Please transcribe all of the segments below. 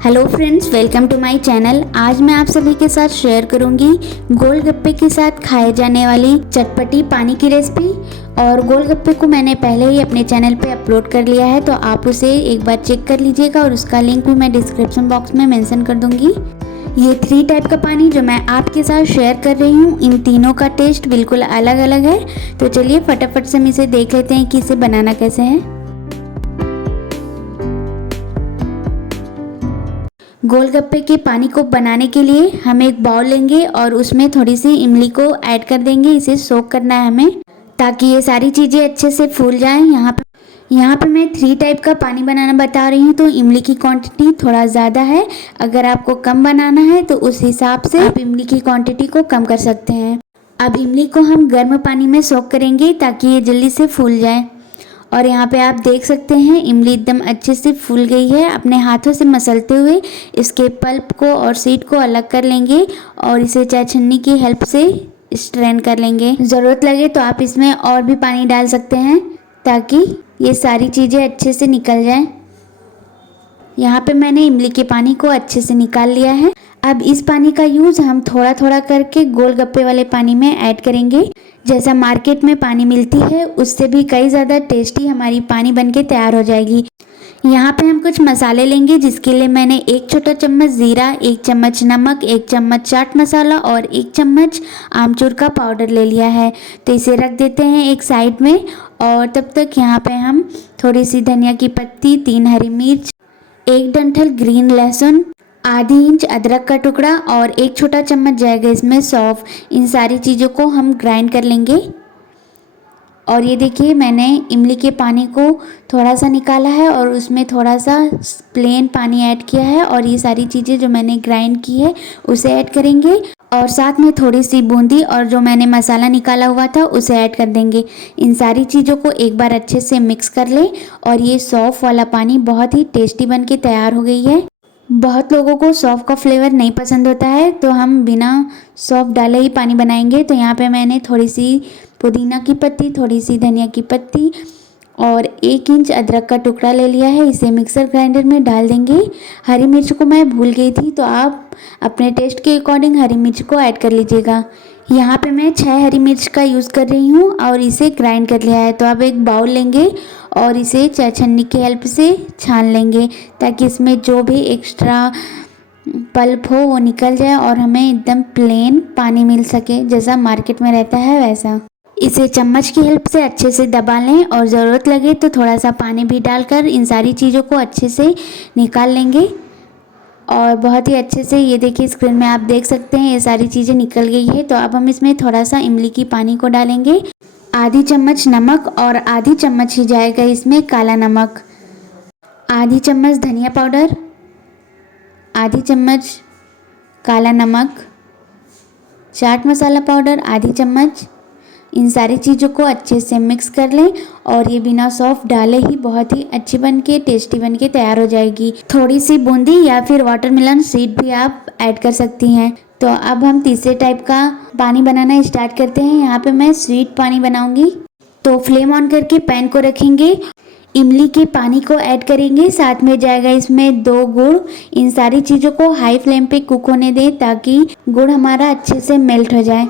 Hello friends, welcome to my channel. आज मैं आप सभी के साथ शेयर करूंगी गोलगप्पे के साथ खाए जाने वाली चटपटी पानी की रेसिपी। और गोलगप्पे को मैंने पहले ही अपने चैनल पे अपलोड कर लिया है, तो आप उसे एक बार चेक कर लीजिएगा और उसका लिंक भी मैं डिस्क्रिप्शन बॉक्स में मेंशन कर दूंगी। ये 3 टाइप का पानी जो मैं आपके साथ शेयर कर रही हूँ, इन तीनों का टेस्ट बिल्कुल अलग अलग है। तो चलिए फटाफट से हम इसे देख लेते हैं कि इसे बनाना कैसे है। गोलगप्पे के पानी को बनाने के लिए हम एक बाउल लेंगे और उसमें थोड़ी सी इमली को ऐड कर देंगे। इसे सोक करना है हमें, ताकि ये सारी चीज़ें अच्छे से फूल जाएं। यहाँ पे मैं 3 टाइप का पानी बनाना बता रही हूँ, तो इमली की क्वांटिटी थोड़ा ज़्यादा है। अगर आपको कम बनाना है तो उस हिसाब से आप इमली की क्वांटिटी को कम कर सकते हैं। अब इमली को हम गर्म पानी में सोक करेंगे ताकि ये जल्दी से फूल जाए। और यहाँ पे आप देख सकते हैं इमली एकदम अच्छे से फूल गई है। अपने हाथों से मसलते हुए इसके पल्प को और सीड को अलग कर लेंगे और इसे चाय छन्नी की हेल्प से स्ट्रेन कर लेंगे। ज़रूरत लगे तो आप इसमें और भी पानी डाल सकते हैं ताकि ये सारी चीज़ें अच्छे से निकल जाएं। यहाँ पे मैंने इमली के पानी को अच्छे से निकाल लिया है। अब इस पानी का यूज़ हम थोड़ा थोड़ा करके गोलगप्पे वाले पानी में ऐड करेंगे। जैसा मार्केट में पानी मिलती है उससे भी कई ज़्यादा टेस्टी हमारी पानी बनके तैयार हो जाएगी। यहाँ पे हम कुछ मसाले लेंगे, जिसके लिए मैंने 1 छोटा चम्मच ज़ीरा, 1 चम्मच नमक, 1 चम्मच चाट मसाला और 1 चम्मच आमचूर का पाउडर ले लिया है। तो इसे रख देते हैं एक साइड में। और तब तक यहाँ पे हम थोड़ी सी धनिया की पत्ती, 3 हरी मिर्च, 1 डंठल ग्रीन लहसुन, आधी इंच अदरक का टुकड़ा और 1 छोटा चम्मच जाएगा इसमें सौंफ, इन सारी चीज़ों को हम ग्राइंड कर लेंगे। और ये देखिए मैंने इमली के पानी को थोड़ा सा निकाला है और उसमें थोड़ा सा प्लेन पानी ऐड किया है। और ये सारी चीज़ें जो मैंने ग्राइंड की है उसे ऐड करेंगे और साथ में थोड़ी सी बूंदी और जो मैंने मसाला निकाला हुआ था उसे ऐड कर देंगे। इन सारी चीज़ों को एक बार अच्छे से मिक्स कर लें। और ये सौंफ वाला पानी बहुत ही टेस्टी बन के तैयार हो गई है। बहुत लोगों को सौंफ का फ्लेवर नहीं पसंद होता है, तो हम बिना सौंफ डाले ही पानी बनाएंगे। तो यहाँ पे मैंने थोड़ी सी पुदीना की पत्ती, थोड़ी सी धनिया की पत्ती और 1 इंच अदरक का टुकड़ा ले लिया है। इसे मिक्सर ग्राइंडर में डाल देंगे। हरी मिर्च को मैं भूल गई थी, तो आप अपने टेस्ट के अकॉर्डिंग हरी मिर्च को ऐड कर लीजिएगा। यहाँ पे मैं 6 हरी मिर्च का यूज़ कर रही हूँ और इसे ग्राइंड कर लिया है। तो अब एक बाउल लेंगे और इसे चाय छन्नी की हेल्प से छान लेंगे, ताकि इसमें जो भी एक्स्ट्रा पल्प हो वो निकल जाए और हमें एकदम प्लेन पानी मिल सके, जैसा मार्केट में रहता है वैसा। इसे चम्मच की हेल्प से अच्छे से दबा लें और ज़रूरत लगे तो थोड़ा सा पानी भी डालकर इन सारी चीज़ों को अच्छे से निकाल लेंगे। और बहुत ही अच्छे से ये देखिए स्क्रीन में आप देख सकते हैं ये सारी चीज़ें निकल गई है। तो अब हम इसमें थोड़ा सा इमली की पानी को डालेंगे, आधी चम्मच नमक और आधी चम्मच ही जाएगा इसमें काला नमक, आधी चम्मच धनिया पाउडर, आधी चम्मच काला नमक, चाट मसाला पाउडर आधी चम्मच। इन सारी चीज़ों को अच्छे से मिक्स कर लें और ये बिना सौंफ डाले ही बहुत ही अच्छी बन के टेस्टी बन के तैयार हो जाएगी। थोड़ी सी बूंदी या फिर वाटरमेलन सीड भी आप ऐड कर सकती हैं। तो अब हम तीसरे टाइप का पानी बनाना स्टार्ट करते हैं। यहाँ पे मैं स्वीट पानी बनाऊंगी। तो फ्लेम ऑन करके पैन को रखेंगे, इमली के पानी को ऐड करेंगे, साथ में जाएगा इसमें 2 गुड़। इन सारी चीज़ों को हाई फ्लेम पे कुक होने दें ताकि गुड़ हमारा अच्छे से मेल्ट हो जाए।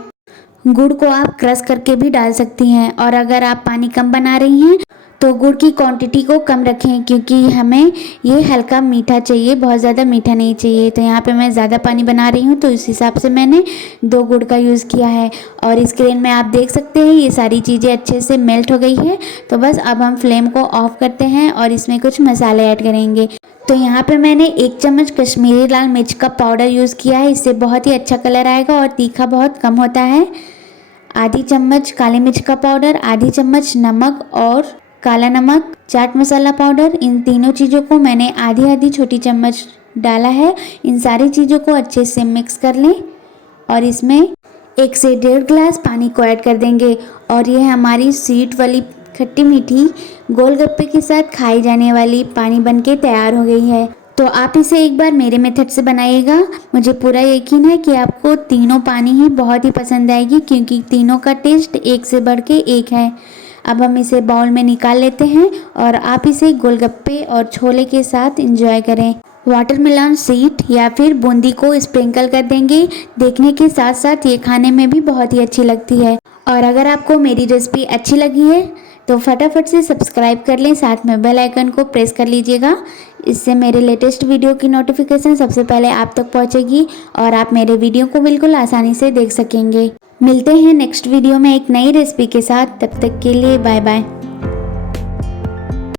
गुड़ को आप क्रश करके भी डाल सकती हैं। और अगर आप पानी कम बना रही हैं तो गुड़ की क्वांटिटी को कम रखें, क्योंकि हमें ये हल्का मीठा चाहिए, बहुत ज़्यादा मीठा नहीं चाहिए। तो यहाँ पे मैं ज़्यादा पानी बना रही हूँ, तो इस हिसाब से मैंने 2 गुड़ का यूज़ किया है। और स्क्रीन में आप देख सकते हैं ये सारी चीज़ें अच्छे से मेल्ट हो गई है। तो बस अब हम फ्लेम को ऑफ करते हैं और इसमें कुछ मसाले ऐड करेंगे। तो यहाँ पे मैंने 1 चम्मच कश्मीरी लाल मिर्च का पाउडर यूज़ किया है। इससे बहुत ही अच्छा कलर आएगा और तीखा बहुत कम होता है। आधी चम्मच काली मिर्च का पाउडर, आधी चम्मच नमक और काला नमक, चाट मसाला पाउडर, इन तीनों चीज़ों को मैंने आधी आधी छोटी चम्मच डाला है। इन सारी चीज़ों को अच्छे से मिक्स कर लें और इसमें 1 से 1.5 गिलास पानी को ऐड कर देंगे। और ये हमारी स्वीट वाली खट्टी मीठी गोलगप्पे के साथ खाई जाने वाली पानी बनके तैयार हो गई है। तो आप इसे एक बार मेरे मेथड से बनाइएगा। मुझे पूरा यकीन है कि आपको तीनों पानी ही बहुत ही पसंद आएगी, क्योंकि तीनों का टेस्ट एक से बढ़ के एक है। अब हम इसे बाउल में निकाल लेते हैं और आप इसे गोलगप्पे और छोले के साथ एंजॉय करें। वाटरमेलन सीड या फिर बूंदी को स्प्रिंकल कर देंगे। देखने के साथ साथ ये खाने में भी बहुत ही अच्छी लगती है। और अगर आपको मेरी रेसिपी अच्छी लगी है तो फटाफट से सब्सक्राइब कर लें, साथ में बेल आइकन को प्रेस कर लीजिएगा। इससे मेरे लेटेस्ट वीडियो की नोटिफिकेशन सबसे पहले आप तक पहुंचेगी और आप मेरे वीडियो को बिल्कुल आसानी से देख सकेंगे। मिलते हैं नेक्स्ट वीडियो में एक नई रेसिपी के साथ, तब तक के लिए बाय बाय।